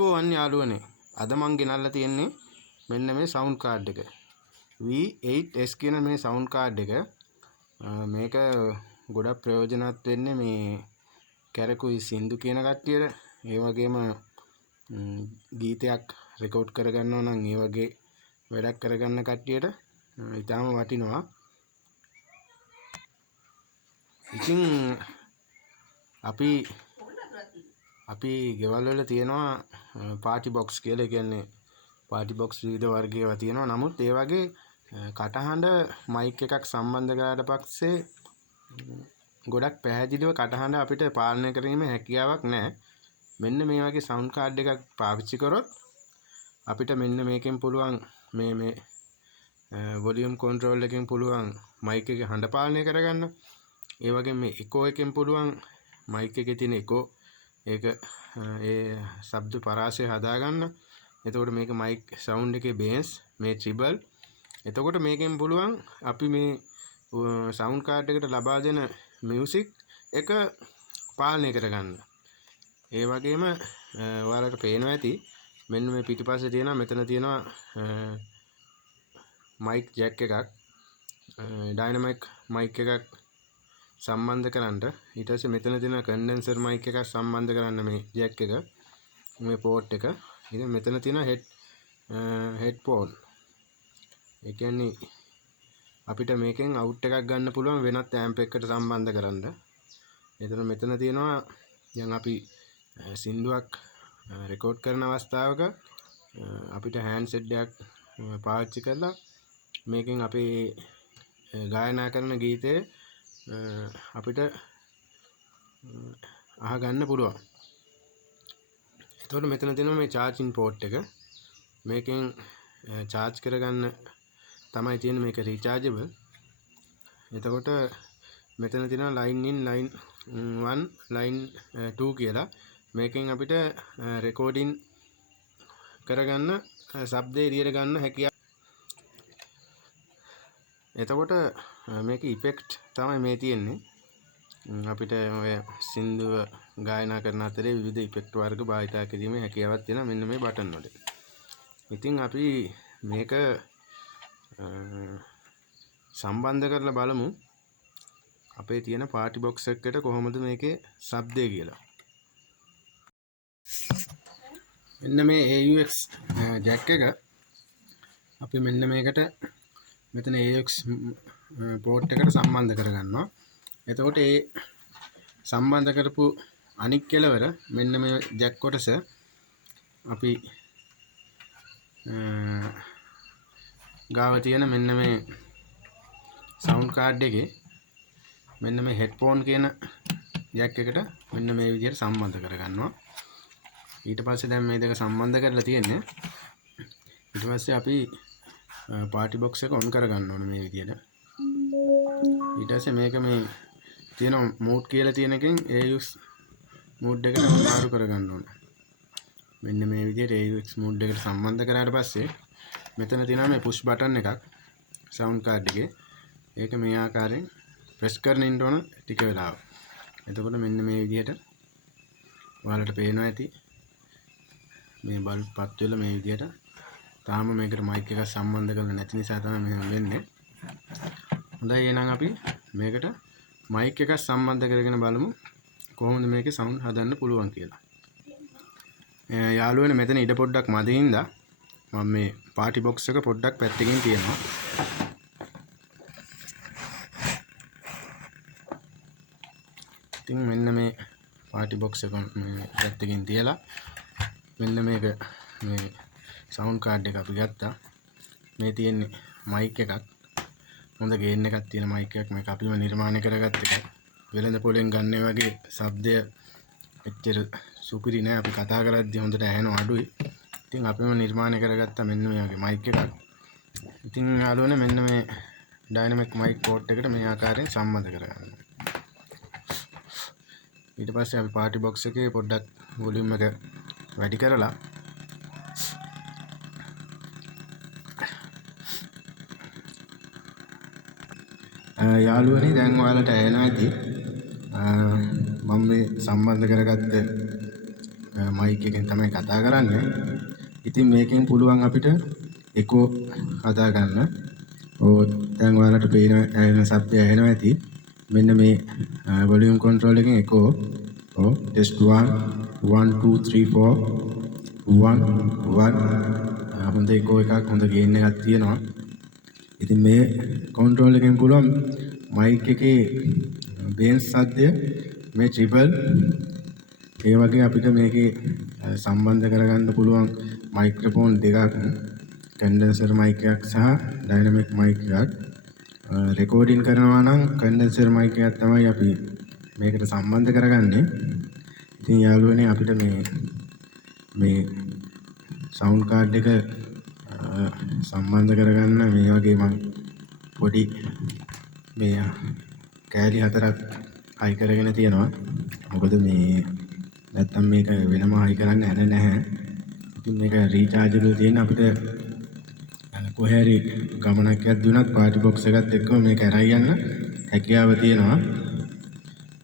බෝවන් යාළුවනේ අද මං ගෙනල්ලා තියෙන්නේ මෙන්න මේ සවුන්ඩ් කාඩ් එක V8S කියන මේ සවුන්ඩ් කාඩ් එක මේක ගොඩක් ප්‍රයෝජනවත් වෙන්නේ මේ කැරකුයි සින්දු කියන කට්ටියට ඒ වගේම ගීතයක් රෙකෝඩ් කරගන්නවා නම් ඒ වගේ වැඩක් කරගන්න කට්ටියට ඊටාම වටිනවා. ඉතින් අපි ගෙවල් වල තියෙනවා පාටි බොක්ස් කියලා. කියන්නේ පාටි බොක්ස් විවිධ වර්ග ඒවා තියෙනවා. නමුත් ඒ වගේ කටහඬ මයික් එකක් සම්බන්ධ කරාට පස්සේ ගොඩක් පැහැදිලිව කටහඬ අපිට පාලනය කිරීමේ හැකියාවක් නැහැ. මෙන්න මේ වගේ සවුන්ඩ් කාඩ් එකක් පාවිච්චි කරොත් අපිට මෙන්න මේකෙන් පුළුවන් මේ වොලියුම් කන්ට්‍රෝල් එකෙන් පුළුවන් මයික් එකේ හඬ පාලනය කරගන්න. ඒ වගේම මේ ඉකෝ එකෙන් පුළුවන් මයික් එකේ තියෙන ඉකෝ ඒක ඒ ශබ්ද පරාසය හදාගන්න. එතකොට මේක මයික් සවුන්ඩ් එකේ බේස් මේ ට්‍රිබල්. එතකොට මේකෙන් පුළුවන් අපි මේ සවුන්ඩ් කාඩ් එකට ලබා දෙන මියුසික් එක පාලනය කරගන්න. ඒ වගේම ඔයාලට පේනවා ඇති මෙන්න මේ පිටිපස්සේ තියෙනවා මෙතන තියෙනවා මයික් ජැක් එකක් ඩයිනමික් මයික් එකක් සම්බන්ධ කරන්න. ඊට පස්සේ මෙතන තියෙන කන්ඩෙන්සර් මයික් එකක් සම්බන්ධ කරන්න මේ ජැක් එක මේ පෝට් එක. ඉතින් මෙතන තියෙන හෙඩ්ෆෝන්. ඒ කියන්නේ අපිට මේකෙන් අවුට් එකක් ගන්න පුළුවන් වෙනත් ඇම්ප් එකකට සම්බන්ධ කරන්න. මෙතන තියෙනවා දැන් අපි සින්දුවක් රෙකෝඩ් කරන අවස්ථාවක අපිට හෑන්ඩ්සෙට් එකක් පාවිච්චි කරලා මේකෙන් අපි ගායනා කරන ගීතේ අපිට අහගන්න පුළුවන්. එතකොට මෙතන තියෙනවා මේ චාර්ජින් පෝට් එක. මේකෙන් චාර්ජ් කරගන්න තමයි තියෙන්නේ. මේක රීචාර්ජබල්. එතකොට මෙතන තියෙනවා ලයින් ඉන් ලයින් 1 ලයින් 2 කියලා. මේකෙන් අපිට රෙකෝඩින් කරගන්න ශබ්ද එළියට ගන්න හැකියාව. එතකොට මේක ඉෆෙක්ට් තමයි මේ තියෙන්නේ. අපිට ඔය සින්දුව ගායනා කරන අතරේ විවිධ ඉෆෙක්ට් වර්ග භාවිත කිරීමේ හැකියාවක් තියෙනවා මෙන්න මේ බටන් වල. ඉතින් අපි මේක සම්බන්ධ කරලා බලමු අපේ තියෙන පාටි බොක්ස් එකකට කොහොමද මේකේ ශබ්දය කියලා. මෙන්න මේ AUX ජැක් එක අපි මෙන්න මේකට මෙතන AUX පෝට් එකට සම්බන්ධ කරගන්නවා. එතකොට ඒ සම්බන්ධ කරපු අනික් කෙලවර මෙන්න මේ ජැක් කොටස අපි ගාව තියෙන මෙන්න මේ සවුන්ඩ් කාඩ් එකේ මෙන්න මේ හෙඩ්ෆෝන් කියන ජැක් එකට මෙන්න මේ විදිහට සම්බන්ධ කරගන්නවා. ඊට පස්සේ දැන් මේ දෙක සම්බන්ධ කරලා තියෙන්නේ. ඊට පස්සේ අපි පාටි බොක්ස් එක ඔන් කරගන්න ඕනේ මේ විදිහට. ඊට පස්සේ මේක මේ තියෙන මූඩ් කියලා තියෙන එකෙන් AUX මූඩ් එකට මාරු කරගන්න ඕනේ. මෙන්න මේ විදිහට AUX මූඩ් එකට සම්බන්ධ කරාට පස්සේ මෙතන තියෙනවා මේ පුෂ් බටන් එකක් සවුන්ඩ් කාඩ් එකේ. ඒක මේ ආකාරයෙන් ප්‍රෙස් කරගෙන ඉන්න ඕන ටික වෙලාවක්. එතකොට මෙන්න මේ විදිහට ඔයාලට පේනවා ඇති මේ බල්බ් පත් වෙලා මේ විදිහට. තාම මේකට මයික් එකක් සම්බන්ධ කරලා නැති නිසා තමයි මෙහෙම වෙන්නේ. හොඳයි එහෙනම් අපි මේකට මයික් එකක් සම්බන්ධ කරගෙන බලමු කොහොමද මේකේ සවුන්ඩ් හදන්න පුළුවන් කියලා. යාළුවනේ මෙතන ඉඩ පොඩ්ඩක් මදි හින්දා මම මේ පාටි බොක්ස් එක පොඩ්ඩක් පැත්තකින් තියනවා. ඉතින් මෙන්න මේ පාටි බොක්ස් එක මේ පැත්තකින් තියලා මෙන්න මේක මේ සවුන්ඩ් කාඩ් එක අපි ගත්තා. මේ තියෙන්නේ මයික් එකක්. හොඳ ගේන් එකක් තියෙන මයික් එකක්. මේක අපිම නිර්මාණය කරගත්ත එකක්. වෙළඳ පොලෙන් ගන්න වගේ ශබ්දය එච්චර සුපිරි නෑ. අපි කතා කරද්දී හොඳට ඇහෙනවා අඩුයි. ඉතින් අපිම නිර්මාණය කරගත්ත මෙන්න මේ වගේ මයික් එකක්. ඉතින් යාළුවනේ මෙන්න මේ ඩයිනමික් මයික් පෝට් එකට මේ ආකාරයෙන් සම්බන්ධ කරගන්න. ඊට පස්සේ අපි පාටි බොක්ස් එකේ පොඩ්ඩක් වොලියුම් එක වැඩි කරලා යාළුවනේ දැන් ඔයාලට ඇහෙනවා ඇති මම මේ සම්බන්ධ කරගත්ත මයික් එකෙන් තමයි කතා කරන්නේ. ඉතින් මේකෙන් පුළුවන් අපිට එකෝ හදා ගන්න. ඔව් දැන් ඔයාලට පේන ඇහෙන ශබ්දය ඇහෙනවා ඇති. මෙන්න මේ වොලියුම් කන්ට්‍රෝල් එකෙන් එකෝ ඔව් ටෙස්ට් 1 1 2 3 4 1 හොඳ එකෝ එකක් හොඳ ගේන් එකක් තියෙනවා. ඉතින් මේ කන්ට්‍රෝල් එකෙන් පුළුවන් මයික් එකේ බේස් ශබ්දය මේ ට්‍රිපල් ඒ වගේ අපිට මේකේ සම්බන්ධ කරගන්න පුළුවන් මයික්‍රොෆෝන් දෙකක් කන්ඩෙන්සර් මයික් එකක් සහ ඩයිනමික් මයික් එකක් රෙකෝඩින් කරනවා නම් කන්ඩෙන්සර් මයික් එකක් තමයි අපි මේකට සම්බන්ධ කරගන්නේ. ඉතින් යාළුවනේ අපිට මේ සවුන්ඩ් කාඩ් එක සම්බන්ධ කරගන්න මේ වගේ මම පොඩි මේ කෑලි හතරක් හයි කරගෙන තියෙනවා. මොකද මේ නැත්තම් මේක වෙනම හයි කරන්න හැද නැහැ. ඉතින් මේක රීචාර්ජබල් තියෙන අපිට කොහේ හරි ගමනක් යද්දුනත් පාටි බොක්ස් එකත් එක්කම මේක අරන් යන්න හැකියාව තියෙනවා.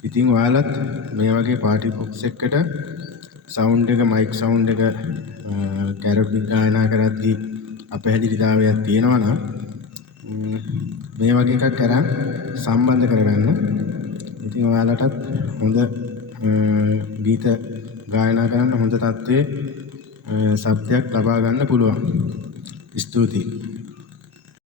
ඉතින් ඔයාලත් මේ වගේ පාටි බොක්ස් එකකට සවුන්ඩ් එක මයික් සවුන්ඩ් එක කැරොටි ගායනා කරද්දී අපහැදිලිතාවයක් තියෙනවා නම් මේ වගේ එකක් කරන් සම්බන්ධ කරගන්න. ඉතින් ඔයාලටත් හොඳ ගීත ගායනා කරන්න හොඳ තත්ත්වයේ ශබ්දයක් ලබා ගන්න පුළුවන්. ස්තුතියි.